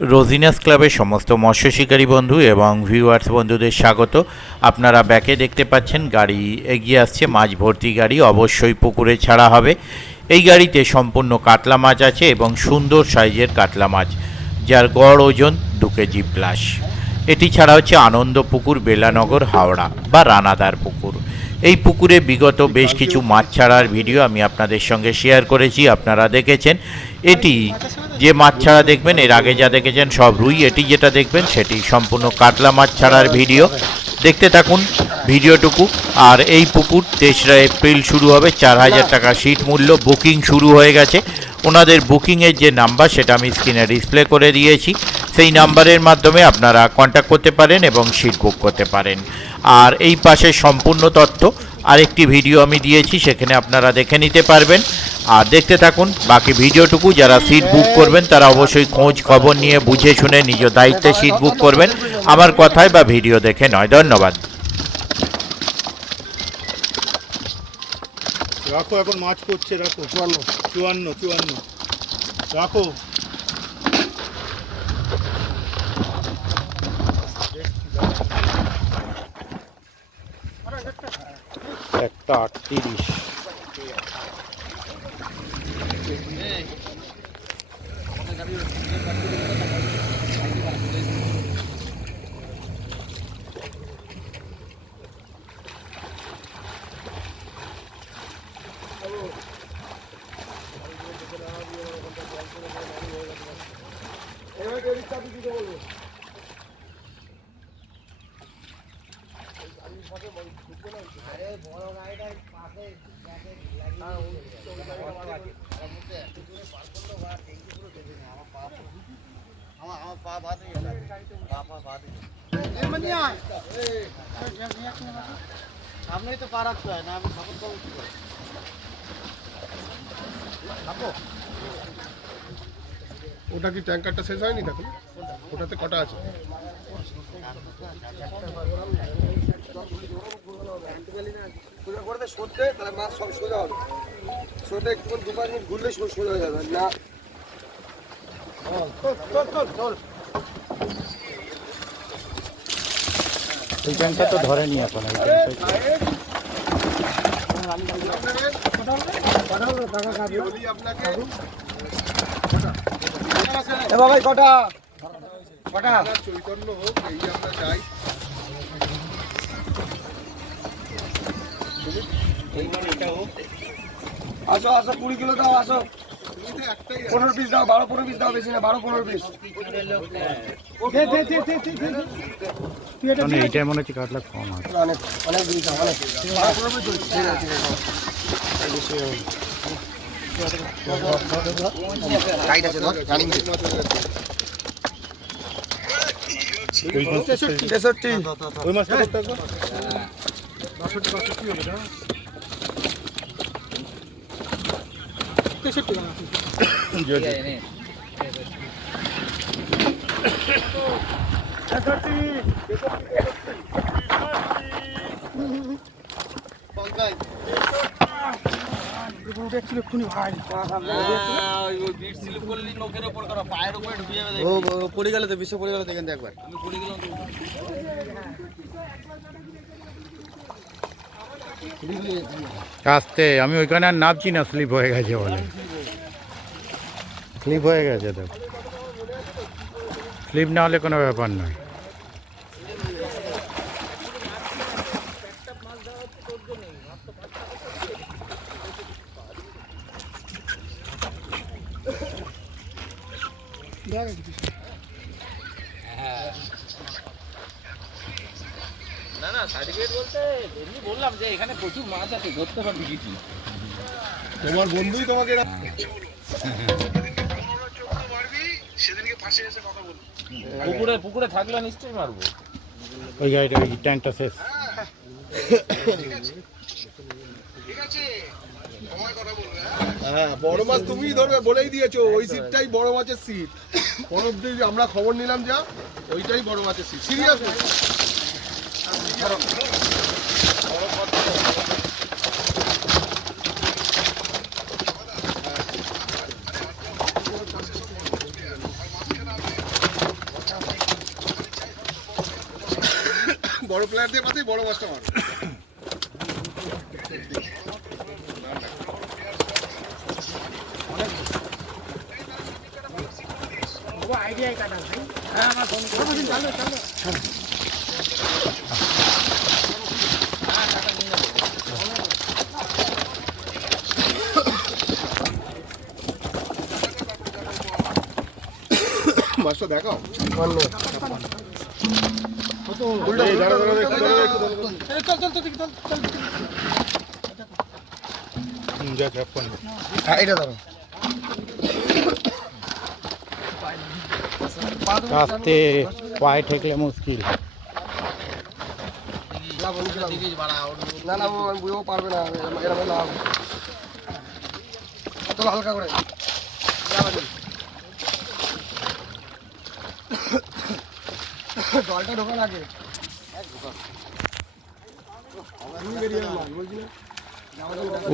রোজিনাস ক্লাবের সমস্ত মৎস্য শিকারী বন্ধু এবং ভিউয়ার্স বন্ধুদের স্বাগত। আপনারা ব্যাকে দেখতে পাচ্ছেন গাড়ি এগিয়ে আসছে, মাছ ভর্তি গাড়ি, অবশ্যই পুকুরে ছাড়া হবে। এই গাড়িতে সম্পূর্ণ কাতলা মাছ আছে এবং সুন্দর সাইজের কাতলা মাছ, যার গড় ওজন 2 কেজি প্লাস। এটি ছাড়া হচ্ছে আনন্দ পুকুর, বেলানগর, হাওড়া বা রানাদার পুকুর। এই পুকুরে বিগত বেশ কিছু মাছ ছাড়ার ভিডিও আমি আপনাদের সঙ্গে শেয়ার করেছি, আপনারা দেখেছেন। এটি যে মাছ ছাড়া দেখবেন, এর আগে যা দেখেছেন সব রুই। এটি যেটা দেখবেন সেটি সম্পূর্ণ কাতলা মাছ ছাড়ার ভিডিও। দেখতে থাকুন ভিডিওটুকু। আর এই পুকুর 3রা এপ্রিল শুরু হবে। 4000 টাকা সিট মূল্য। বুকিং শুরু হয়ে গেছে। ওনাদের বুকিংয়ের যে নাম্বার সেটা আমি স্ক্রিনে ডিসপ্লে করে দিয়েছি। সেই নাম্বারের মাধ্যমে আপনারা কন্ট্যাক্ট করতে পারেন এবং সিট বুক করতে পারেন। আর এই পাশে সম্পূর্ণ তথ্য আরেকটি ভিডিও আমি দিয়েছি, সেখানে আপনারা দেখে নিতে পারবেন। আর দেখতে থাকুন বাকি ভিডিওটুকু। যারা সিট বুক করবেন তারা অবশ্যই খোঁজ খবর নিয়ে বুঝে শুনে নিজ দায়িত্বে সিট বুক করবেন, আমার কথায় বা ভিডিও দেখে নয়। ধন্যবাদ। রাখো, এখন মাছ করছে, রাখো। 54 রাখো। একটা 38। সামনেই তো পা রাখতে হয় না, আমি সাপোর্ট করবো। ওটা কি ট্যাঙ্কারটা শেষ হয়নি? দেখো ওটাতে কটা আছে। সরতে তাহলে মাছ সব সোজা হবে। সরতে একটু 2-5 মিনিট ঘুরলে সোজা হয়ে যাবে না। এই ট্যাঙ্কটা তো ধরেনি এখন। ভাই কটা কটা চৈতন্য হোক, এই আমরা চাই। আসো আসো, 20 কিলো দাও। আসো 15 পিস দাও, 12-15 পিস দাও, বেশি না, 12-15 পিস। এইটাই মনে হচ্ছে কাতলা কম আছে। অনেক অনেক দিন দাও, অনেক 12-15 পিস। ঠিক আছে, টাইট আছে, ধর জানি না। 63 ওই মাছটা করতে একবার। পড়ে গেলে তো বিশ্ব পড়ে গেলে দেখেন একবার আমি পড়ে গেলাম। আস্তে, আমি ওইখানে আর নামছি না, স্লিপ হয়ে গেছে বলে। স্লিপ হয়ে গেছে তো, স্লিপ না হলে কোনো ব্যাপার নয়। না না, সার্টিফিকেট বলতে এমনি বললাম যে এখানে প্রচুর মাছ আছে, ধরতে পারবি কিছু। তোমার বন্ধুই তোমাকে পুকুরে পুকুরে থাকলে নিশ্চয়ই মারবো। ওই গাড়িটা, ওই ট্যাঙ্কটা শেষ। হ্যাঁ, বড় মাছ তুমিই ধরবে বলেই দিয়েছো। ওই সিটটাই বড় মাছের সিট। পরব দিয়ে আমরা খবর নিলাম যা, ওইটাই বড় মাছের সিট। সিরিয়াস বড় প্লেয়ারদের পাশে বড় মাছটা মারো। মাছটা দেখাও। কাস্তে পায়ে ঠেকলে মুশকিল। না না ও আমি বুঝেও পারবে না, এরকম লাভ চলো হালকা করে জলটা ঢোকা লাগে।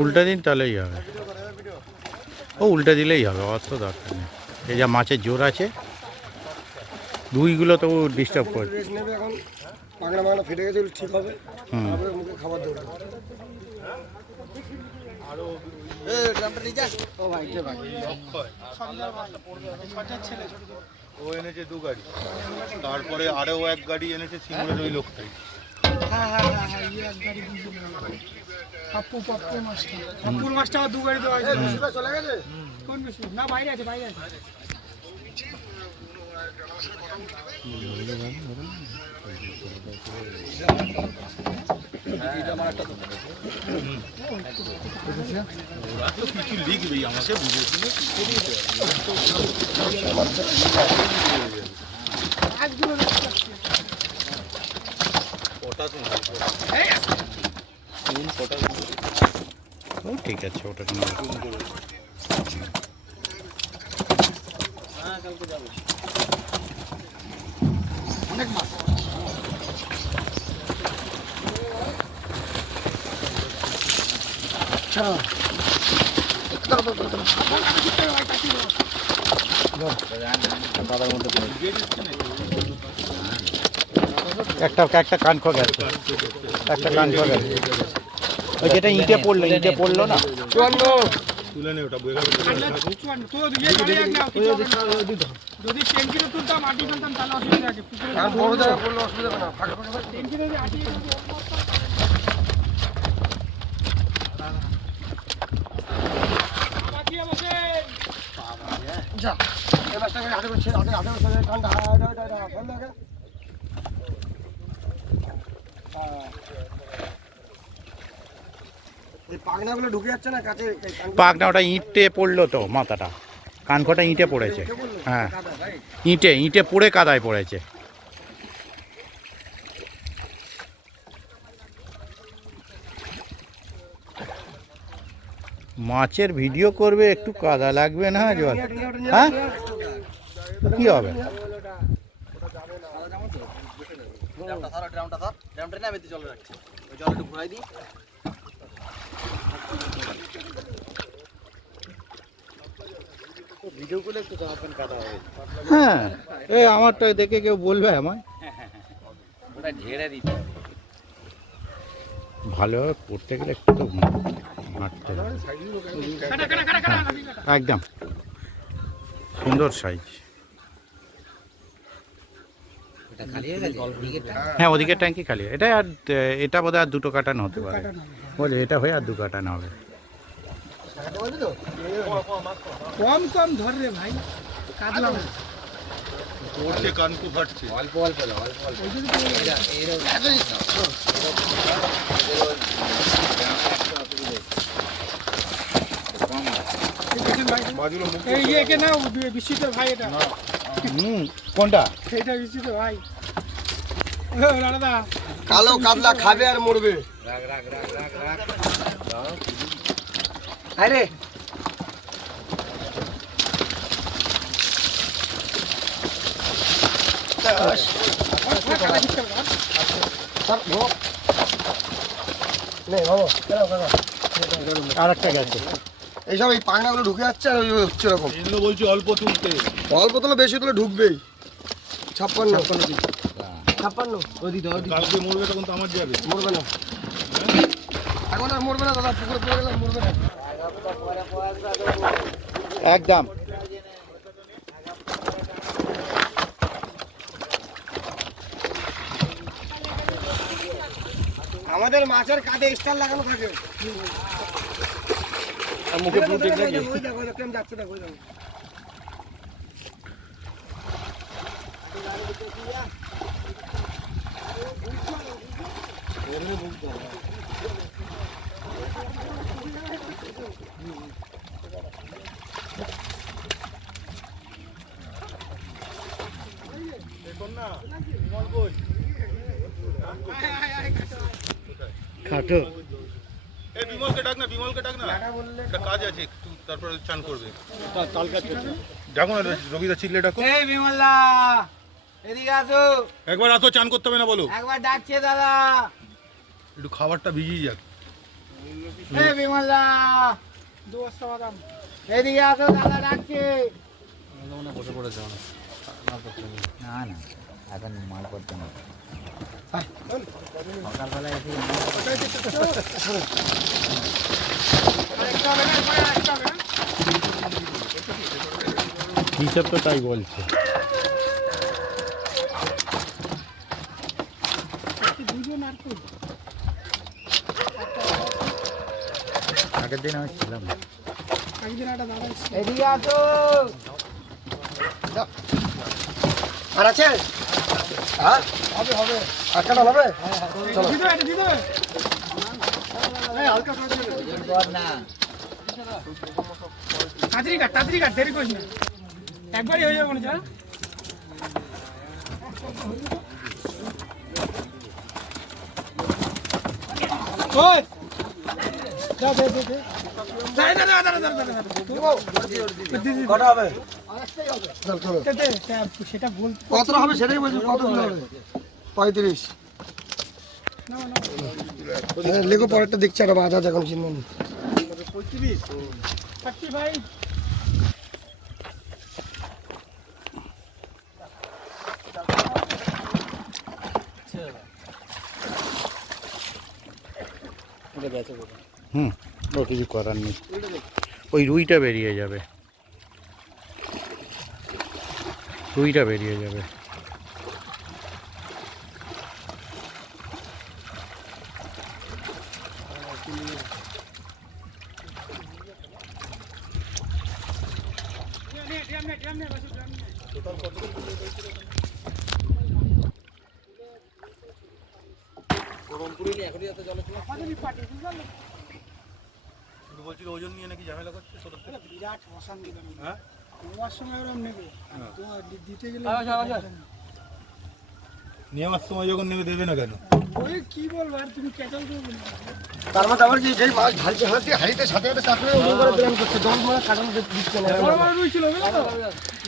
উল্টে দিন তাহলেই হবে, ও উল্টে দিলেই হবে, অত দরকার নেই। এই যা মাছের জোর আছে, দুইগুলো তো ডিস্টার্ব করে। রেস্ট নেবে এখন, পাগড়া মাগড়া ফেটে গেছে ঠিক হবে, তারপরে মুখে খাবার দেবে। ও ভাই কে ভাই ও এনেছে 2 গাড়ি, তারপরে আরো এক গাড়ি এনেছে সিঙ্গুরের ওই লোকটাই। পাপ্পুর মাছটা 2 গাড়ি দেওয়া হয়েছে। চলে গেছে কোন বিষয় না, বাইরে আছে বাইরে আছে। কিছু লিখবেই আমাকে বুঝে শুনে ও ঠিক আছে, ওটা নিয়ে অনেক মাছ আচ্ছা একটা একটা কান খো গেছে, একটা কান খো গেছে। ওই যেটা ইটে পড়লো না। তুলে নে ওটা বয়ে যদি ট্যাঙ্কিতে তুলতাম মাটি ফেলতাম তাহলে অসুবিধা আছে, আর বড় জায়গা করলে অসুবিধা হবে না। ফাঁকা ফাঁকা ট্যাঙ্কিতে যদি আটিয়ে যা এই মাছটা করে হাতে করে হাতে করে ঠান্ডা ফেল দেখে। এই পাগনাগুলো ঢুকে যাচ্ছে না কাছে। পাকনা ওটা ইটে পড়লো তো, মাথাটা কানখোটা ইটে পড়েছে। হ্যাঁ ইটে পড়ে কাদায় পড়েছে। মাছের ভিডিও করবে, একটু কাদা লাগবে না জল? হ্যাঁ কি হবে? হ্যাঁ এই আমারটা দেখে কেউ বলবে আমায়? ওটা ঝেড়ে দিতে হবে। ভালো করতে গেলে একটু তো মারতে হবে। একদম সুন্দর সাইজ। হ্যাঁ ওদিকে ট্যাঙ্কি খালি, এটা আর এটা বোধহয় আর 2টো কাটানো হতে পারে, বলে এটা হয়ে আর 2 কাটানো হবে। কম কম ধর রে ভাই, কাটলা না পড়ছে, কানকু ফাটছে। অল্প অল্প এই ইয়েকে নাও বিশ্বজিৎ ভাই, এটা কোনটা? এটা বিশ্বজিৎ ভাই। কালো কাতলা খাবে আর মরবে। আরে আর একটা গেছে। এইসব এই পাংনাগুলো ঢুকে যাচ্ছে আর ওই হচ্ছে এরকম। এগুলো বলছি অল্প তুলতে। অল্প তোলে বেশি তোলে ঢুকবেই। 56 কালকে মরবে তখন তো আমার যাবে। মরবে না, এখন আর মরবে না দাদা, পুকুরে পড়ে গেলে মরবে না। একদম। আমাদের মাছের কাঁধে স্টার লাগানো থাকে। মুখে কেমন যাচ্ছে দেখো, খাটো। এই বিমলকে ডাক না, বিমলকে ডাক না, একটা কাজ আছে একটু, তারপরে চান করবে। ডাকো না, রবিদা ছিটলে ডাকো। এই বিমলদা এদিকে আসো, একবার আসো, চান করতে হবে না বলো, একবার ডাকছে দাদা। একটু খাবারটা ভিজিয়ে যাক। এই বিমলদা এদিকে আসো, দাদা ডাকছে। না না, এখন মাল করতে না। হিসাব তো তাই বলছে। আগের দিন আমি ছিলাম। এদিকে আসো। আর আছে? হ্যাঁ হবে হবে, একটা হবে। চলো দিদো এটা দিদো। এই হালকা করে দিলে তাড়াতাড়ি কাট, দেরি করিস না, একবারই হয়ে যাবে মনে হয়। ওই যা দে দে দে, কটা হবে? চল চলো, সেটা বল। কতটা হবে সেটাই বলছি, কত কিলো হবে? 35। লেগো পরেরটা দেখছি, একটা বাজ আছে এখন চিনবেন। 35 হুম, ও কিছু করার নেই, ওই রুইটা বেরিয়ে যাবে, রুইটা বেরিয়ে যাবে। বলছি ওজন নিয়ে নাকি ঝামেলা করছে। বিরাট অশান্তি। হ্যাঁ, নেওয়ার সময় ওরম নেবে, তো দিতে গেলে নেওয়ার সময় যখন নেমে দেবে না কেন? ওই কি বলবো আর, তুমি ক্যাচাল করে বলবে। তার মধ্যে আবার কি যেই মাছ ঢালতে হাতে হাড়িতে সাথে সাথে চাপলে ওই করে প্ল্যান করছে, দল মানে কাটানো দিচ্ছে না। বড় বড় রুই ছিল, বুঝলো তো?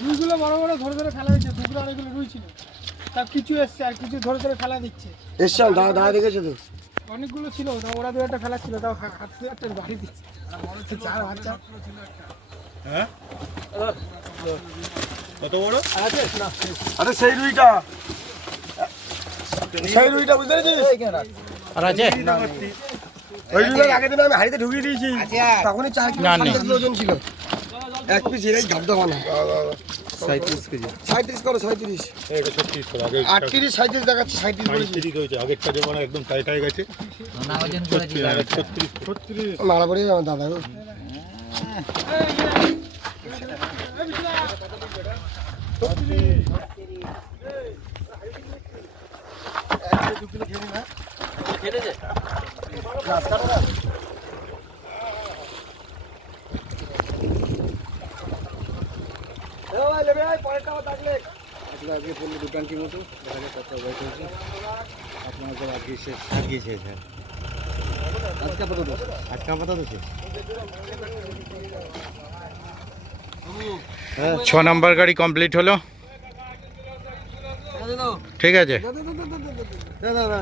রুইগুলো বড় বড় ধরে ধরে ফেলা দিচ্ছে, দুপুরে অনেকগুলো রুই ছিল, তা কিছু এসছে আর কিছু ধরে ধরে ফেলা দিচ্ছে। এসছেন দাদা দেখেছো তো? অনেকগুলো ছিল, তা ওরা দু একটা ফেলা ছিল, তাও হাত দিয়ে একটা বাড়ি দিচ্ছে। চার বাচ্চা হ্যাঁ, কত বড়? আরে সেই রুইটা, সেই রুইটা বুঝতে পেরেছিস? আর আছে ওই রুইটার আগের দিন আমি হাড়িতে ঢুকিয়ে দিয়েছি, তখনই 4 কিলো না, নেই। 5 কিলো ওজন ছিল। এক পিস এরাই গাবদা বানা 37 কেজি। 37 করো 37, এটা 36 করে, আগে 38 37 দেখাচ্ছে, 37 বলেছি। 35 হয়েছে, আগেরটা যেমন একদম টাইট হয়ে গেছে। 36 মারা পড়ে আমার দাদা গো। আজকে পড়লো 2 ট্যাঙ্কির মতো, দেখা যাক কত ওয়েট হয়েছে। আপনাদের আজকে শেষ, আজকে শেষ। হ্যাঁ, আজকে আপাতত শেষ। 6 নাম্বার গাড়ি কমপ্লিট হলো। ঠিক আছে। দাদা